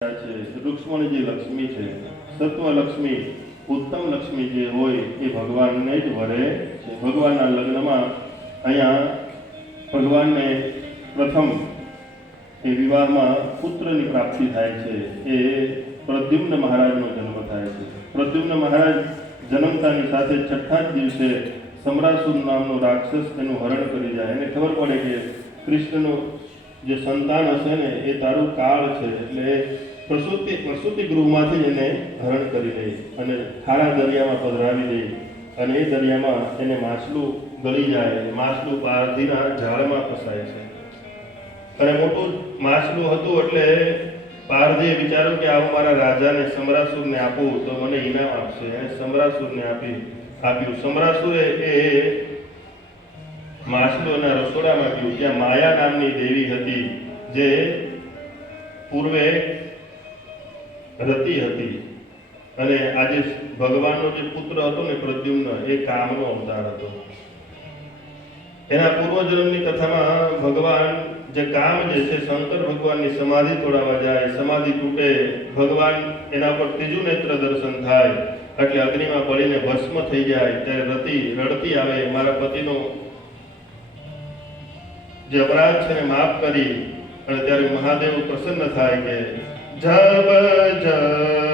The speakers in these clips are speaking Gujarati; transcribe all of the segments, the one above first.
છે. રૂક્ષ્મણી જે લક્ષ્મી છે સત્વ લક્ષ્મી ઉત્તમ લક્ષ્મી જે હોય એ ભગવાનને જ વરે છે. ભગવાનના લગ્નમાં અહીંયા ભગવાનને પ્રથમ એ વિવાહમાં પુત્રની પ્રાપ્તિ થાય છે. એ પ્રદ્યુમ્ન મહારાજનો જન્મ થાય છે. પ્રદ્યુમ્ન મહારાજ જન્મતાની સાથે છઠ્ઠા જ દિવસે સમરાસુર નામનો રાક્ષસ એનું હરણ કરી જાય. એને ખબર પડે કે કૃષ્ણનું જે સંતાન હશે ને, એ તારું કાળ છે. એટલે પ્રસૂતિ પ્રસૂતિ ગૃહમાંથી એને હરણ કરી દઈ અને ખારા દરિયામાં પધરાવી દઈ અને એ દરિયામાં એને માછલું ગળી જાય માછલું પારધીના ઝાડમાં ફસાય છે. અને મોટું માછલું હતું એટલે પારધીએ વિચાર્યું કે આ મારા રાજાને સમરાસુરને આપું તો મને ઇનામ આપશે. એને સમરાસુરને આપી આપ્યું. સમરાસુરે એ માછલુંના રસોડામાં ગયું. ત્યાં માયા નામની દેવી હતી જે પૂર્વે રતિ હતી. અને આજે ભગવાનનો જે પુત્ર હતો ને પ્રદ્યુમ્ન, એ કામનો અવતાર હતો. એના પૂર્વજન્મની કથામાં ભગવાન જે કામ જે છે, શંકર ભગવાનની સમાધિ તોડાવા જાય, સમાધિ તૂટે, ભગવાન એના પર ત્રીજું નેત્ર દર્શન થાય, એટલે અગ્નિમાં પડીને ભસ્મ થઈ જાય, ત્યારે રતિ રડતી આવે, મારા પતિનો જે અપરાધ છે માફ કરી, અને ત્યારે મહાદેવ પ્રસન્ન થાય કે जब जब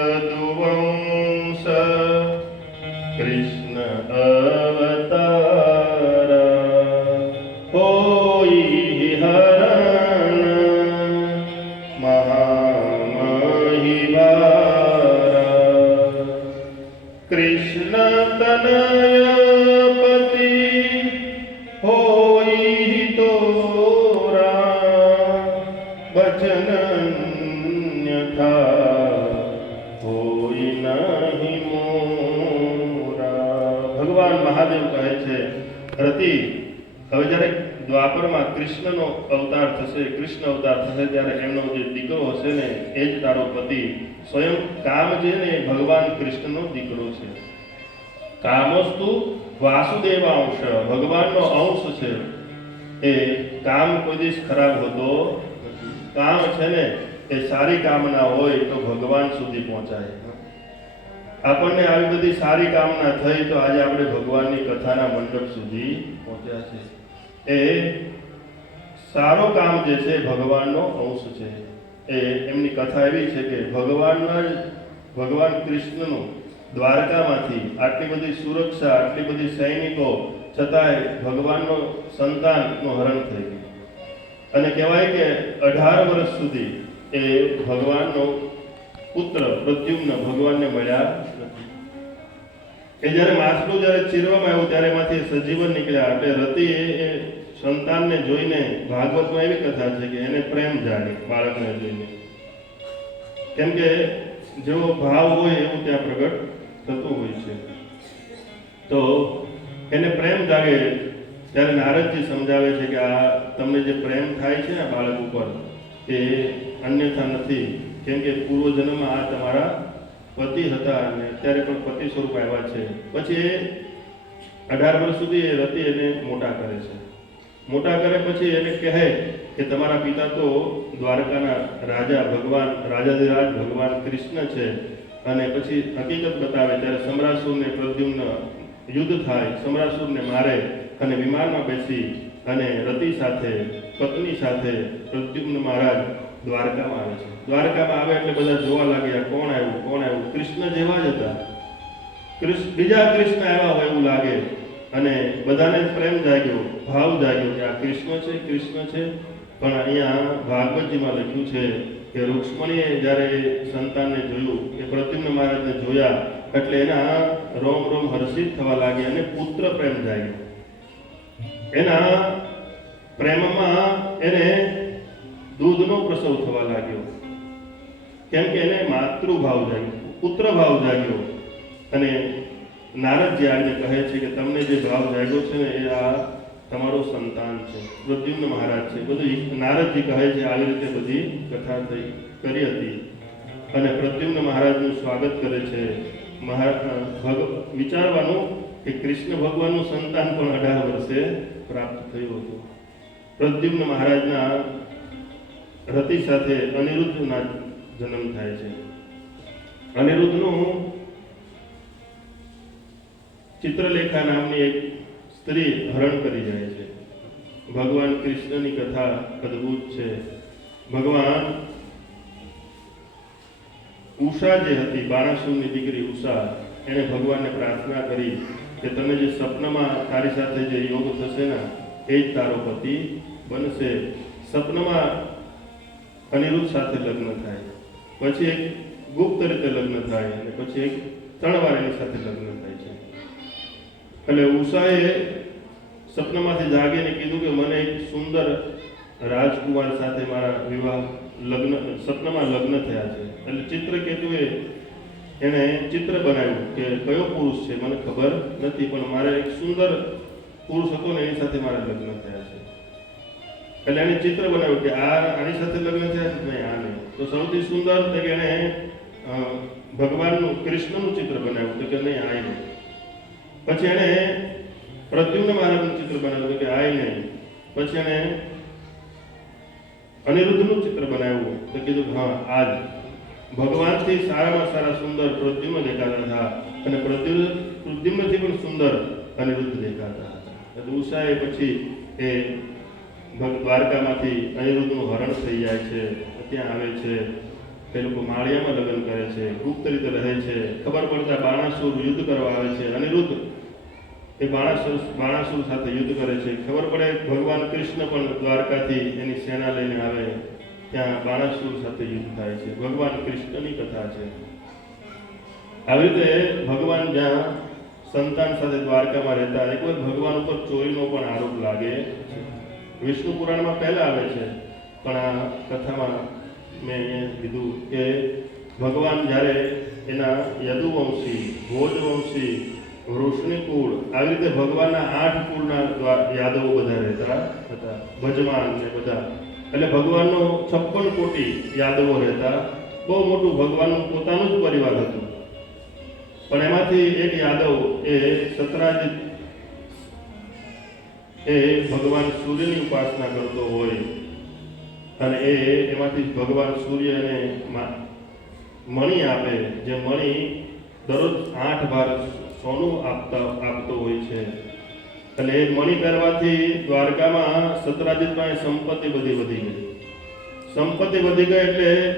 હવે જ્યારે દ્વાપરમાં કૃષ્ણનો અવતાર થશે, કૃષ્ણ અવતાર થશે, ત્યારે એમનો જે દીકરો હશે ને, એ જ તારો પતિ. સ્વયં કામ છે ને ભગવાન કૃષ્ણનો દીકરો છે. કામસ્તુ વાસુદેવાંશ, ભગવાનનો અંશ છે. એ કામ કોઈ દિવસ ખરાબ હોતો કામ છે ને, એ સારી કામના હોય તો ભગવાન સુધી પહોંચાય. આપણને આવી બધી સારી કામના થઈ તો આજે આપણે ભગવાનની કથાના મંડપ સુધી પહોંચ્યા છે એ સારો કામ જે છે ભગવાનનો અંશ છે. એ એમની કથા એવી છે કે ભગવાનના જ, ભગવાન કૃષ્ણનું દ્વારકામાંથી આટલી બધી સુરક્ષા, આટલી બધી સૈનિકો છતાંય ભગવાનનો સંતાનનું હરણ થઈ ગયું. અને કહેવાય કે અઢાર વર્ષ સુધી એ ભગવાનનો પુત્ર, પ્રદ્યુમ્ન ભગવાનને મળ્યા એ જ્યારે માછલું જ્યારે ચીરવામાં આવ્યું, ત્યારે એમાંથી સજીવન નીકળ્યા. એટલે રતિ એ સંતાનને જોઈને ભાગવતમાં એવી કથા છે કે એને પ્રેમ જાગે બાળકને જોઈને. કેમ કે જેવો ભાવ હોય એવું ત્યાં પ્રગટ થતું હોય છે. તો એને પ્રેમ જાગે ત્યારે નારદજી સમજાવે છે કે આ તમને જે પ્રેમ થાય છે આ બાળક ઉપર એ અન્યથા નથી. કેમ કે પૂર્વજન્મમાં આ તમારા પતિ હતા અને અત્યારે પણ પતિ સ્વરૂપ આવ્યા છે. પછી એ અઢાર વર્ષ સુધી એ રતિ એને મોટા કરે છે. મોટા કરે પછી એને કહે કે તમારા પિતા તો દ્વારકાના રાજા ભગવાન, રાજાધિરાજ ભગવાન કૃષ્ણ છે. અને પછી હકીકત બતાવે ત્યારે સમરાસુરને પ્રદ્યુમ્ન યુદ્ધ થાય, સમરાસુરને મારે અને વિમાનમાં બેસી અને રતિ સાથે, પત્ની સાથે પ્રદ્યુમ્ન મહારાજ દ્વારકામાં આવે છે. દ્વારકામાં આવે એટલે બધા જોવા લાગ્યા, કોણ આવ્યું? કોણ આવ્યું? કૃષ્ણ જેવા જ હતા. કૃષ્ણ, બીજા કૃષ્ણ આવ્યા હોય એવું લાગે અને બધાને પ્રેમ જાગ્યો. ભાવ જાગ્યો કે આ કૃષ્ણ છે કૃષ્ણ છે. પણ અહીંયા ભાગવતજીમાં લખ્યું છે કે રૂક્ષ્મણીએ જ્યારે સંતાનને જોયું, એ પ્રદ્યુમ્ન મહારાજને જોયા, એટલે એના રોમ રોમ હર્ષિત થવા લાગ્યા અને પુત્ર પ્રેમ જાગ્યો. એના પ્રેમમાં એને દૂધનો પ્રસવ થવા લાગ્યો. કેમ કે એને માતૃભાવ જાગ્યો પુત્ર ભાવ જાગ્યો. અને નારદજી આજે કહે છે કે તમને જે ભાવ જાગ્યો છે ને, એ આ તમારો સંતાન છે પ્રદ્યુમ્ન મહારાજ છે, બધું નારદજી કહે છે, આવી રીતે બધી કથા થઈ, કરી હતી. અને પ્રદ્યુમ્ન મહારાજનું સ્વાગત કરે છે. મહારાજ વિચારવાનું કે કૃષ્ણ ભગવાનનું સંતાન પણ અઢાર વર્ષે પ્રાપ્ત થયું હતું. પ્રદ્યુમ્ન મહારાજના રતિ સાથે અનિરુદ્ધના જન્મ થાય છે. અનિરુદ્ધનું ચિત્રલેખા નામની એક સ્ત્રી હરણ કરી જાય છે. ભગવાન કૃષ્ણની કથા અદ્ભુત છે. ભગવાન ઉષા જે હતી, બાણાસુરની દીકરી ઉષા, એણે ભગવાનને પ્રાર્થના કરી કે તમે જે સપનામાં તારી સાથે જે યોગ થશે ને, એ જ તારો પતિ બનશે. સપનામાં અનિરુદ્ધ સાથે લગ્ન થાય. પછી એક ગુપ્ત રીતે લગ્ન થાય અને પછી એક ત્રણ વાર એની સાથે લગ્ન થાય છે. એટલે ઉષાએ સપનામાંથી જાગીને કીધું કે મને એક સુંદર રાજકુમાર સાથે મારા વિવાહ લગ્ન, સપનામાં લગ્ન થયા છે. એટલે ચિત્રકેતુએ એણે ચિત્ર બનાવ્યું કે કયો પુરુષ છે મને ખબર નથી, પણ મારે એક સુંદર પુરુષ હતો ને એની સાથે મારા લગ્ન થયા છે. એટલે એણે ચિત્ર બનાવ્યું કે આ આની સાથે લગ્ન થયા છે નહીં? આ નહીં. તો સૌથી સુંદર તો કે એણે ભગવાનનું, કૃષ્ણનું ચિત્ર બનાવ્યું તો કે નહીં, આ નહીં. પછી એણે પ્રદ્યુમ્ન મહારાજનું ચિત્ર બનાવ્યું કે આય નહીં. પછી એને અનિરુદ્ધનું ચિત્ર બનાવ્યું તો કીધું હા, આજ. ભગવાનથી સારામાં સારા સુંદર પ્રદ્યુમ્ન દેખાતા હતા અને પ્રદ્યુમ્ન, પ્રદ્યુમ્નથી પણ સુંદર અનિરુદ્ધ દેખાતા હતા. એટલે ઉષાએ પછી એ દ્વારકામાંથી અનિરુદ્ધનું હરણ થઈ જાય છે ત્યાં આવે છે. તે લોકો માળિયામાં લગ્ન કરે છે, ગુપ્ત રીતે રહે છે. ખબર પડતા બાણાસુર યુદ્ધ કરવા આવે છે. અનિરુદ્ધ એ બાણાસુર બાણાસુર સાથે યુદ્ધ કરે છે. ખબર પડે ભગવાન કૃષ્ણ પણ દ્વારકાથી એની સેના લઈને આવે, ત્યાં બાણાસુર સાથે યુદ્ધ થાય છે. ભગવાન કૃષ્ણની કથા છે. આવી રીતે ભગવાન જ્યાં સંતાન સાથે દ્વારકામાં રહેતા, એકવાર ભગવાન ઉપર ચોરીનો પણ આરોપ લાગે છે. વિષ્ણુ પુરાણમાં પહેલા આવે છે, પણ આ કથામાં મેં કીધું કે ભગવાન જ્યારે એના યદુવંશી, ભોજવંશી વૃષ્ણિકુળ આવી રીતે ભગવાનના આઠ કુળના દ્વા- યાદવો બધા રહેતા હતા ભજમાન ને બધા. એટલે ભગવાનનો છપ્પન કોટી યાદવો રહેતા. બહુ મોટું ભગવાનનું પોતાનું જ પરિવાર હતું. પણ એમાંથી એક યાદવ એ સતરાજીત એ ભગવાન સૂર્યની ઉપાસના કરતો હોય. અને એ એમાંથી ભગવાન સૂર્યને મણી આપે. જે મણિ દરરોજ આઠ ભાર સોનું આપતા આપતો હોય છે. અને એ મણી કરવાથી દ્વારકામાં સતરાજીત પાસે સંપત્તિ બધી વધી ગઈ. સંપત્તિ વધી ગઈ એટલે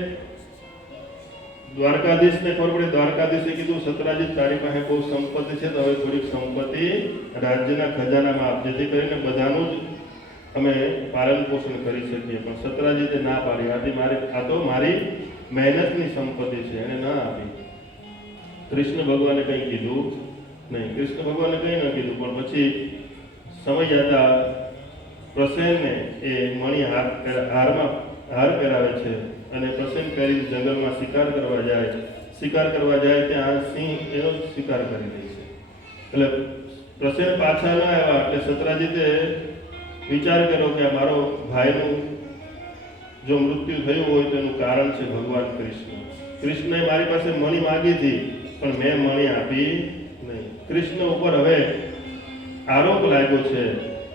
દ્વારકાધીશને ખબર પડી. દ્વારકાધીશે કીધું, સતરાજીત, તારી પાસે બહુ સંપત્તિ છે, તો હવે થોડીક સંપત્તિ રાજ્યના ખજાનામાં આપ, જેથી કરીને બધાનું જ અમે પાલન પોષણ કરી શકીએ. પણ સતરાજીતે ના પાડી. આથી મારે, આ તો મારી મહેનતની સંપત્તિ છે, એને ના આપી. કૃષ્ણ ભગવાને કંઈ કીધું નહીં, કૃષ્ણ ભગવાને કંઈ ન કીધું, પણ પછી સમય જતા પ્રસેનને એ મણિ હાર હારમાં, હાર પહેરાવે છે અને પ્રસેન કરી જંગલમાં શિકાર કરવા જાય. શિકાર કરવા જાય ત્યાં સિંહ એનો શિકાર કરી દે છે. એટલે પ્રસેન પાછા ન આવ્યા એટલે સતરાજીતે વિચાર કર્યો કે મારો ભાઈનું જો મૃત્યુ થયું હોય તો એનું કારણ છે ભગવાન કૃષ્ણ. કૃષ્ણએ મારી પાસે મણી માગી હતી, પણ મેં મણી આપી કૃષ્ણ ઉપર હવે આરોપ લાગ્યો છે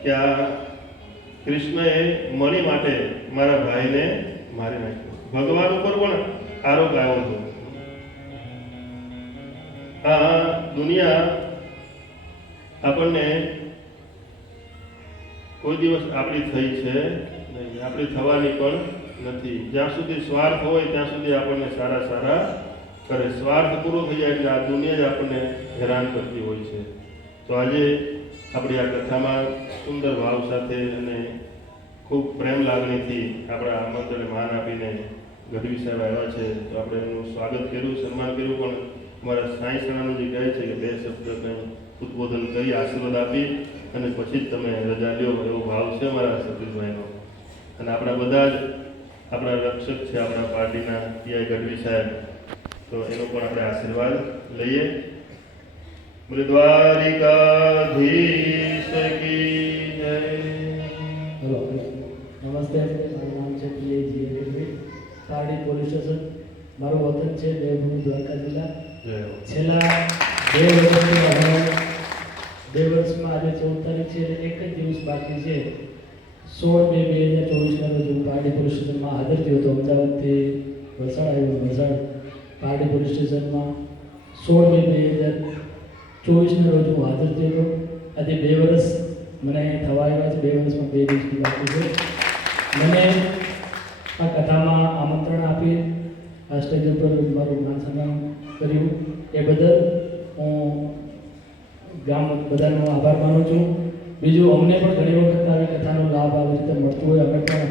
કે આ કૃષ્ણએ મણી માટે મારા ભાઈને મારી નાખ્યો. ભગવાન ઉપર પણ આરોપ આવ્યો હતો. આ દુનિયા આપણને કોઈ દિવસ આપણી થઈ છે નહીં, આપણી થવાની પણ નથી. જ્યાં સુધી સ્વાર્થ હોય, ત્યાં સુધી આપણને સારા સારા કરે સ્વાર્થ પૂરો થઈ જાય એટલે આ દુનિયા જ આપણને હેરાન કરતી હોય છે. તો આજે આપણી આ કથામાં સુંદર ભાવ સાથે અને ખૂબ પ્રેમ લાગણીથી આપણા આમંત્રણને માન આપીને ગઢવી સાહેબ આવ્યા છે. તો આપણે એમનું સ્વાગત કર્યું, સન્માન કર્યું, પણ અમારા સાંઈ જે કહે છે કે બે શબ્દ કંઈ ઉદ્બોધન કરી, આશીર્વાદ આપી અને પછી જ તમે રજા લ્યો, એવો ભાવ છે અમારા સતીશભાઈનો. અને આપણા બધા જ આપણા રક્ષક છે, આપણા પાર્ટીના પીઆઈ ગઢવી સાહેબ. તો એનો પણ આપણે આશીર્વાદ લઈએ. બોલે દ્વારિકાધીશ કી જય. હેલો નમસ્તે. મારું નામ છે પીએ જી પારડી પોલીસ સ્ટેશન. મારું વતન છે દેવભૂમિ દ્વારકા જિલ્લા. છેલ્લા બે વર્ષથી બે વર્ષમાં આજે ચૌદ તારીખ છે એક જ દિવસ બાકી છે. સોળ બે બે હજાર ચોવીસના રોજ હું પારડી પોલીસ સ્ટેશનમાં હાજર થયો હતો. અમદાવાદથી વલસાડ આવ્યો વલસાડ. પારડી પોલીસ સ્ટેશનમાં સોળ મે બે હજાર ચોવીસના રોજ હું હાજર થયો આજે બે વર્ષ મને થવા આવ્યા છે. બે વર્ષમાં બે દિવસની બાકી છે. મને આ કથામાં આમંત્રણ આપી, આ સ્ટેજ ઉપર મારું સન્માન કર્યું. એ બદલ હું ગામ બધાનો આભાર માનું છું. બીજું, અમને પણ ઘણી વખત આવી કથાનો લાભ આવી રીતે મળતો હોય. અમે પણ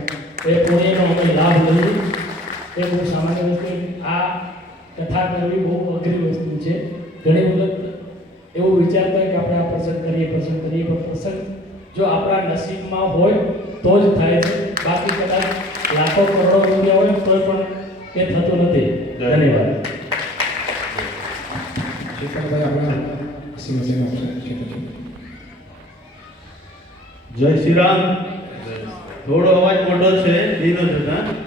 એ પુણ્યનો અમે લાભ લઈએ. એ બહુ સામાન્ય વસ્તુ આ કથા કરવી બહુ અઘરી વસ્તુ છે. ઘણી વખત એવું વિચારતા હોય કે આપણે આ પ્રસંગ કરીએ પ્રસંગ કરીએ પણ પ્રસંગ જો આપણા નસીબમાં હોય તો જ થાય છે. બાકી કદાચ લાખો કરોડો રૂપિયા હોય તો પણ એ થતું નથી. ધન્યવાદ. જય શ્રી રામ. થોડો અવાજ મોટો છે ધીરો જતા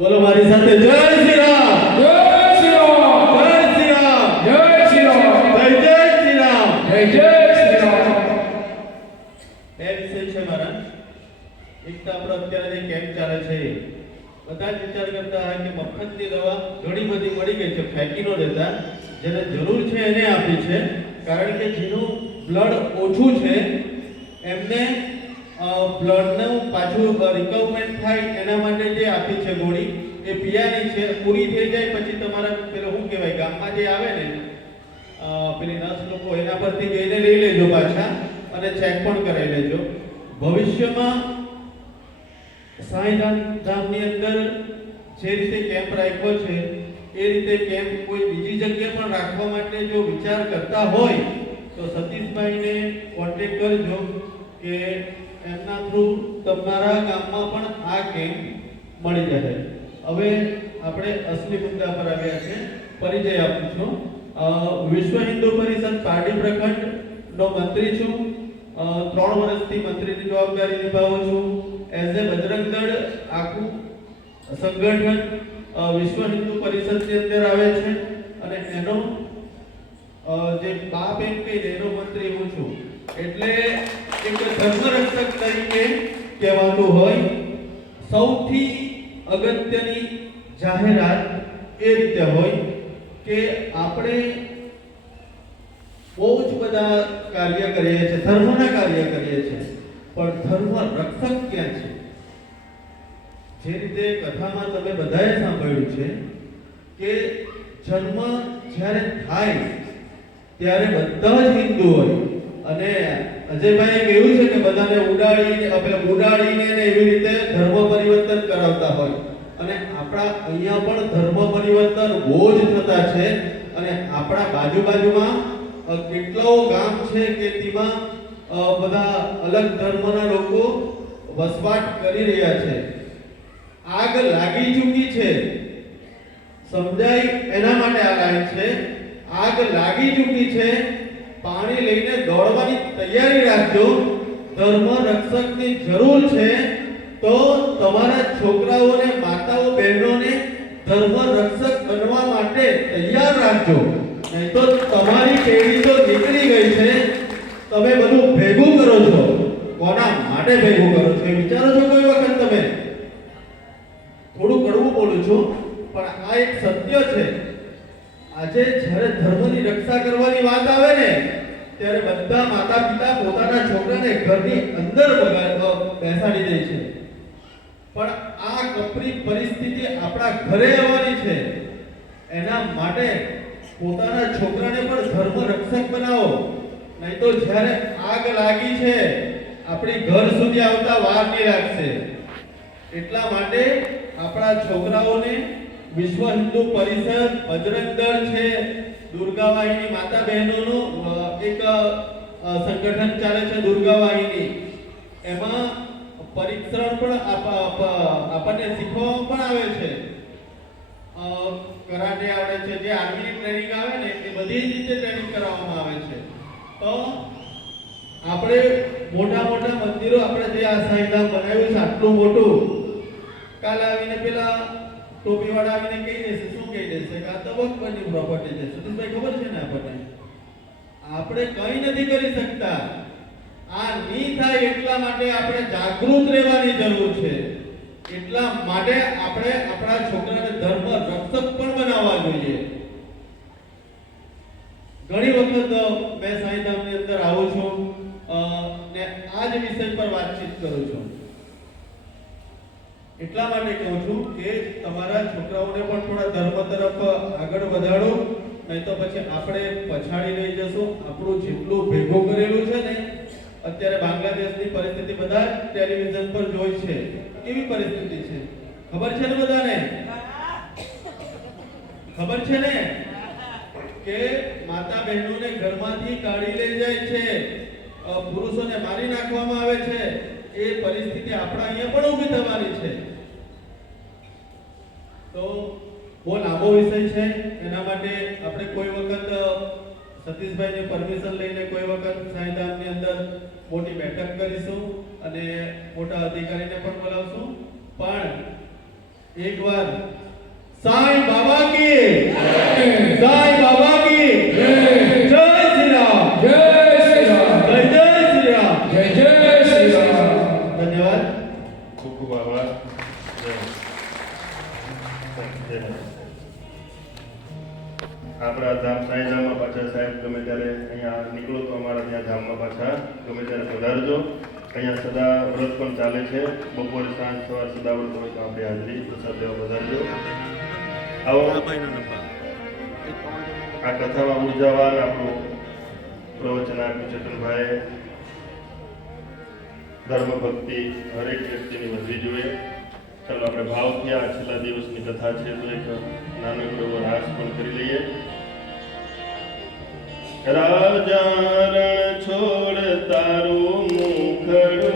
બોલો મારી સાથે જય શ્રી રામ જય શ્રી રામ જય શ્રી રામ જય શ્રી રામ જય જય શ્રી રામ જય જય શ્રી રામ બે વિષય છે મારા. એક તો આપણો અત્યારે જે ચાલે છે, બધા જ વિચાર કરતા હોય કે મફતની દવા ઘણી બધી મળી ગઈ છે, ફેંકી ન દેતા. જેને જરૂર છે એને આપી છે. કારણ કે જેનું બ્લડ ઓછું છે, એમને બ્લડનું પાછું રિકવરમેન્ટ થાય એના માટે જે આપી છે ગોળી, એ પીવાની છે, પૂરી થઈ જાય પછી તમારા, પેલો શું કહેવાય, ગામમાં જે આવે ને પેલી નર્સ લોકો એના પરથી જઈને લઈ લેજો પાછા અને ચેક પણ કરાવી લેજો. ભવિષ્યમાં સાંઈધામ ધામની અંદર જે રીતે કેમ્પ રાખ્યો છે, એ રીતે કેમ્પ કોઈ બીજી જગ્યાએ પણ રાખવા માટે જો વિચાર કરતા હોય, તો સતીશભાઈને કોન્ટેક્ટ કરજો કે એમના થ્રુ તમારા ગામમાં પણ આ કેમ્પ મળી જશે હવે આપણે અસલી મુદ્દા પર આવ્યા છે. પરિચય આપું છું. વિશ્વ હિન્દુ પરિષદ પારડી પ્રખંડનો મંત્રી છું. ત્રણ વર્ષથી મંત્રીની જવાબદારી નિભાવું છું. એઝ એ બજરંગ દળ આખું સંગઠન વિશ્વ હિન્દુ પરિષદની અંદર આવે છે. અને એનો જે બાપ એમ કહીને એનો મંત્રી હું છું. એટલે એક ધર્મરક્ષક તરીકે કહેવાતું હોય, સૌથી અગત્યની જાહેરાત એ રીતે હોય કે આપણે બહુ જ બધા કાર્ય કરીએ છીએ, ધર્મના કાર્ય કરીએ છીએ, પણ ધર્મ રક્ષક ક્યાં છે? જે રીતે કથામાં તમે બધાએ સાંભળ્યું છે કે જન્મ જ્યારે થાય, ત્યારે બધા જ હિન્દુ હોય. અને અજયભાઈએ કહ્યું છે કે બધાને ઉડાડીને, આપણે ઉડાડીને ને એવી રીતે ધર્મ પરિવર્તન કરાવતા હોય. અને આપણા અહીંયા પણ ધર્મ પરિવર્તન બહુ જ થતા છે. અને આપણા બાજુ બાજુમાં કેટલાઓ ગામ છે કે તેમાં બધા અલગ ધર્મના લોકો વસવાટ કરી રહ્યા છે. આગ લાગી ચૂકી છે. સમજાય એના માટે આ લાઈન છે. આગ લાગી ચૂકી છે. પાણી લઈને દોડવાની તૈયારી રાખજો. ધર્મ રક્ષકની જરૂર છે તો તમારા છોકરાઓને, માતાઓ, બહેનોને ધર્મ રક્ષક બનવા માટે તૈયાર રાખજો. નહીં તો તમારી પેઢી તો નીકળી ગઈ છે. તમે બધું ભેગું કરો છો. કોના માટે ભેગું કરો છો વિચારો છો કોઈ વખત તમે? થોડું કડવું બોલું છું, પણ આ એક સત્ય છે. આજે જ્યારે ધર્મની રક્ષા કરવાની વાત આવે ને, ત્યારે બધા માતા પિતા પોતાના છોકરાને ઘરની અંદર બેસાડી દે છે. પણ આ કપરી પરિસ્થિતિ આપણા ઘરે આવવાની છે. એના માટે પોતાના છોકરાને પણ ધર્મ રક્ષક બનાવો. નહીં તો જ્યારે આગ લાગી છે, આપણી ઘર સુધી આવતા વાર નહીં લાગશે. એટલા માટે આપણા છોકરાઓને વિશ્વ હિન્દુ પરિષદ બજરંગ દળ છે, દુર્ગાવાહિની માતા બહેનોનું એક સંગઠન ચાલે છે દુર્ગાવાહિની. એમાં પરીક્ષણ પણ આપ- આપ- આપણને શીખવામાં પણ આવે છે. કરાટે આવડે છે, જે આર્મીની ટ્રેનિંગ આવે ને, એ બધી રીતે ટ્રેનિંગ કરાવવામાં આવે છે. તો આપણે મોટા મોટા મંદિરો આપણે જે આ સાંઈધામ બનાવ્યું છે, આટલું મોટું, કાલે આવીને પેલા ટોપીવાળા આવીને કહી દેશે, શું કહી દેશે કે આ તબક્કાની પ્રોપર્ટી છે. સુરેશભાઈ ખબર છે ને આપણને આપણે કંઈ નથી કરી શકતા. આ ની થાય એટલા માટે આપણે જાગૃત રહેવાની જરૂર છે. એટલા માટે આપણે આપણા છોકરાને ધર્મ રક્ષક પણ બનાવવા જોઈએ. ઘણી વખત મેં સાંઈધામની અંદર આવું છું ને આ જ વિષય પર વાતચીત કરું છું. એટલા માટે કહું છું કે તમારા છોકરાઓને પણ થોડા ધર્મ તરફ આગળ વધારો, નહીં તો પછી આપણે પછાડી રહી જશું. આપણું જેટલું ભેગું કરેલું છે ને, અત્યારે બાંગ્લાદેશની પરિસ્થિતિ બધા ટેલિવિઝન પર જોઈ છે. કેવી પરિસ્થિતિ છે? ખબર છે ને બધાને? ખબર છે ને? કે માતા બહેનોને ઘરમાંથી કાઢી લઈ જાય છે. પુરુષોને મારી નાખવામાં આવે છે. એ પરિસ્થિતિ આપણા અહીંયા પણ ઊભી થવાની છે. તો બહુ લાંબો વિષય છે. એના માટે આપણે કોઈ વખત સતીશભાઈની પરમિશન લઈને કોઈ વખત સાંઈધામની અંદર મોટી બેઠક કરીશું અને મોટા અધિકારીને પણ બોલાવશું. પણ એકવાર સાંઈ બાબા કે સાંઈ બાબા ગમે ત્યારે પધારજો અહીંયા સદા વ્રત પણ ચાલે છે. બપોરે સાંજ સવાર સદા વ્રત હોય તો આપણે હાજરી પ્રસાદ લેવા પધારજો. આવો. આ કથામાં ઉર્જાવાન આપણું પ્રવચન આપ્યું ચેતનભાઈ ધર્મ ભક્તિ હરેક વ્યક્તિની વધવી જોઈએ ચાલો આપણે ભાવથી આ છેલ્લા દિવસની કથા છે. તો એક નાનો એવો રાસ પણ કરી લઈએ. રાજા રણ છોડ તારું મુખડું